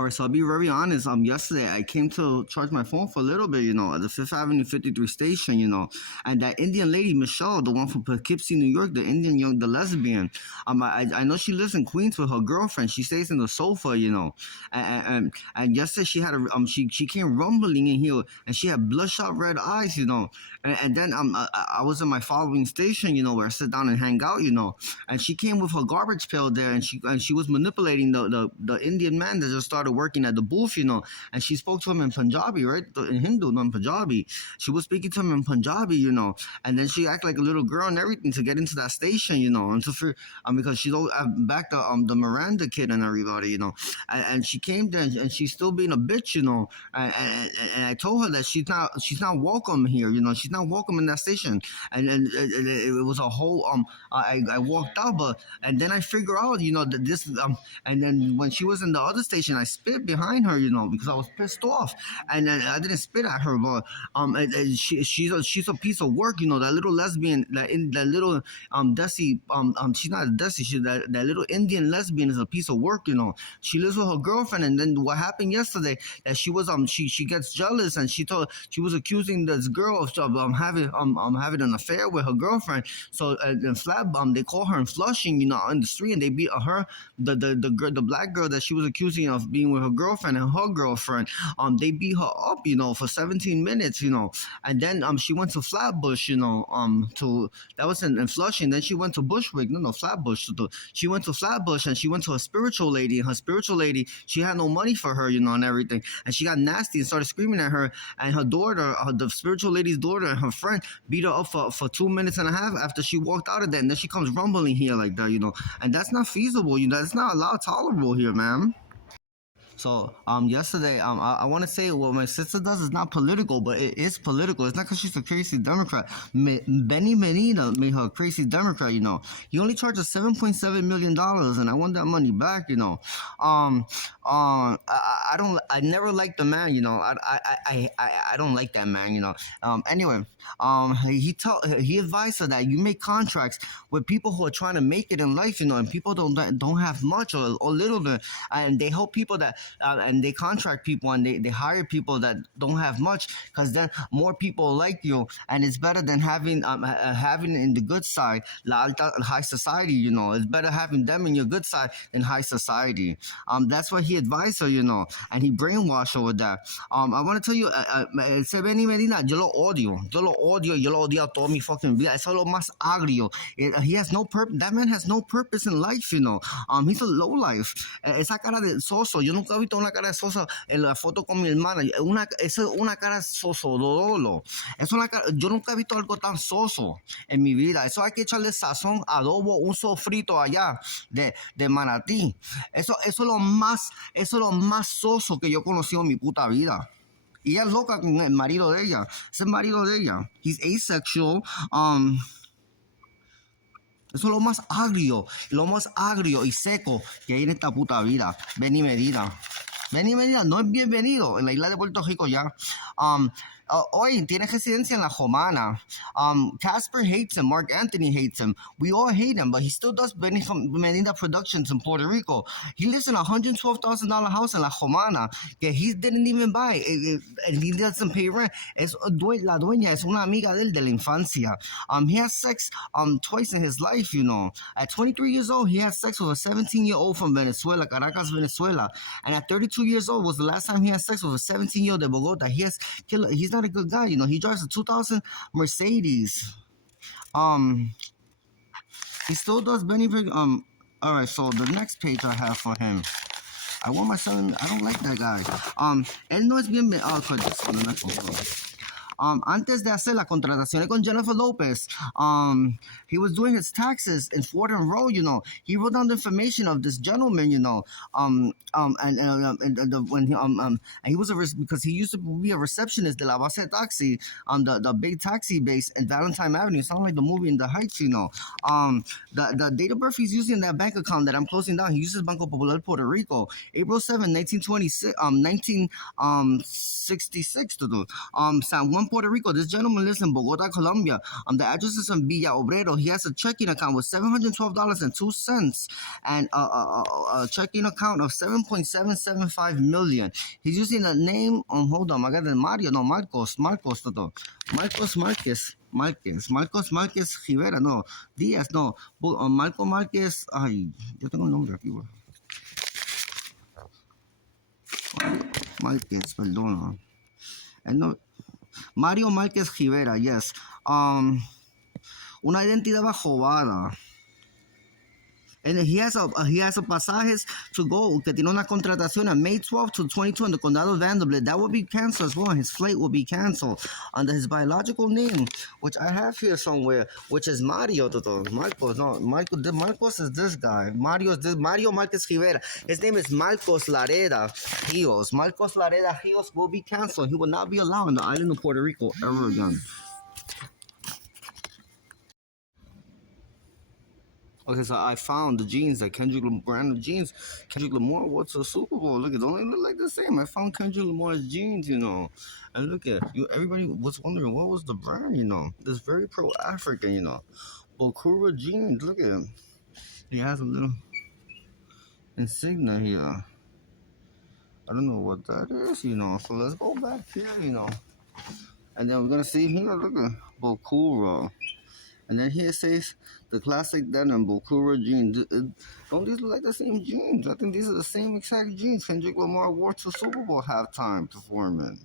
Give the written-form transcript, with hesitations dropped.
All right, so I'll be very honest. Yesterday I came to charge my phone for a little bit, at the Fifth Avenue 53 station, and that Indian lady Michelle, the one from Poughkeepsie, New York, the the lesbian. I know she lives in Queens with her girlfriend. She stays in the sofa, and yesterday she had she came rumbling in here, and she had bloodshot red eyes, and then I was in my following station, where I sit down and hang out, and she came with her garbage pail there, and she was manipulating the Indian man that just started working at the booth, and she spoke to him in Punjabi, right? In Hindu, not in Punjabi. She was speaking to him in Punjabi, and then she acted like a little girl and everything to get into that station, and because she's back the Miranda kid and everybody, and she came there and she's still being a bitch, and I told her that she's not welcome here, she's not welcome in that station, and it was a whole I walked out, and then I figure out, that this and then when she was in the other station, I spit behind her, because I was pissed off, and then I didn't spit at her, but she's a piece of work, that little lesbian, that little Desi, she's not a Desi, that little Indian lesbian is a piece of work, She lives with her girlfriend, and then what happened yesterday that she was she gets jealous, and she was accusing this girl of having an affair with her girlfriend. So in they call her in Flushing, on the street, and they beat her, the black girl that she was accusing of being with her girlfriend and her girlfriend. They beat her up, for 17 minutes, and then she went to Flatbush, that was in Flushing. Then she went to Bushwick, Flatbush. She went to Flatbush, and she went to a spiritual lady, and her spiritual lady, she had no money for her, and everything, and she got nasty and started screaming at her, and her daughter, the spiritual lady's daughter, and her friend beat her up for 2 minutes and a half after she walked out of that, and then she comes rumbling here like that, and that's not feasible, that's not allowed, tolerable here, man. So yesterday I want to say what my sister does is not political, but it is political. It's not because she's a crazy Democrat. Benny Medina made her a crazy Democrat. He only charged us $7.7 million, and I want that money back. I never liked the man. I don't like that man. Anyway, he advised her that you make contracts with people who are trying to make it in life, and people don't have much or little bit, and they help people that. And they contract people, and they hire people that don't have much, because then more people like you, and it's better than having in the good side, high society. It's better having them in your good side than high society. That's what he advised her, and he brainwashed her with that. I want to tell you, Benny Medina, yo lo odio, toda mi fucking vida. Eso es lo más agrio. He has no purpose. That man has no purpose in life, He's a low life. Esa cara de soso, yo nunca he visto una cara de sosa en la foto con mi hermana. Esa es una cara sosodolo. Yo nunca he visto algo tan soso en mi vida. Eso hay que echarle sazón, adobo, un sofrito allá de manatí. Eso es lo más soso que yo he conocido en mi puta vida. Y ella es loca con el marido de ella. Es el marido de ella. He's asexual. Eso es lo más agrio y seco que hay en esta puta vida. Benny Medina no es bienvenido en la isla de Puerto Rico ya. Hoy tiene residencia en La Romana. Casper hates him. Mark Anthony hates him. We all hate him, but he still does Benny Medina Productions in Puerto Rico. He lives in a $112,000 house in La Romana that he didn't even buy, and he doesn't pay rent. La dueña es una amiga de él de la infancia. He has sex twice in his life, At 23 years old, he had sex with a 17-year-old from Venezuela, Caracas, Venezuela. And at 32 years old was the last time he had sex with a 17-year-old de Bogota. He's not a good guy, He drives a 2000 Mercedes. He still does Benny. All right, so the next page I have for him. I want my son. I don't like that guy. Él no es bien. Okay, this one, the next one. Antes de hacer la contratación con Jennifer Lopez, he was doing his taxes in Fordham Road, He wrote down the information of this gentleman, and he was because he used to be a receptionist de la base taxi on the big taxi base in Valentine Avenue. It sounds like the movie In the Heights, The date of birth he's using that bank account that I'm closing down, he uses Banco Popular Puerto Rico, April 7, 1926, 1966 to do. San Juan Puerto Rico. This gentleman lives in Bogota, Colombia. The address is in Villa Obrero. He has a checking account with $712.02 and a checking account of 7.775 million. He's using the name. Hold on, I got the Mario. No, Marcos. Marcos Marcos Rivera. No, Díaz. No, Marco Marquez. Ay, yo tengo el nombre aquí, güey. Marquez, perdón. No, Mario Márquez Rivera, yes. Una identidad robada. And he has a pasajes to go que tiene una contratación on May 12 to 22 in the Condado Vanderbilt. That will be canceled as well. His flight will be canceled under his biological name, which I have here somewhere, which is Mario. Marcos, no, Marcos is this guy. Mario Márquez Rivera. His name is Marcos Lareda Rios. Marcos Lareda Rios will be canceled. He will not be allowed on the island of Puerto Rico ever again. Okay, so I found the jeans that Kendrick Lamar wore to the Super Bowl. Look, it don't even look like the same. I found Kendrick Lamar's jeans, and look at you. Everybody was wondering what was the brand, This very pro-African, Bokura jeans. Look at him. He has a little insignia here. I don't know what that is, So let's go back here, and then we're gonna see here. Look at Bokura. And then here it says the classic denim Bokura jeans. Don't these look like the same jeans? I think these are the same exact jeans Kendrick Lamar wore to Super Bowl halftime performance.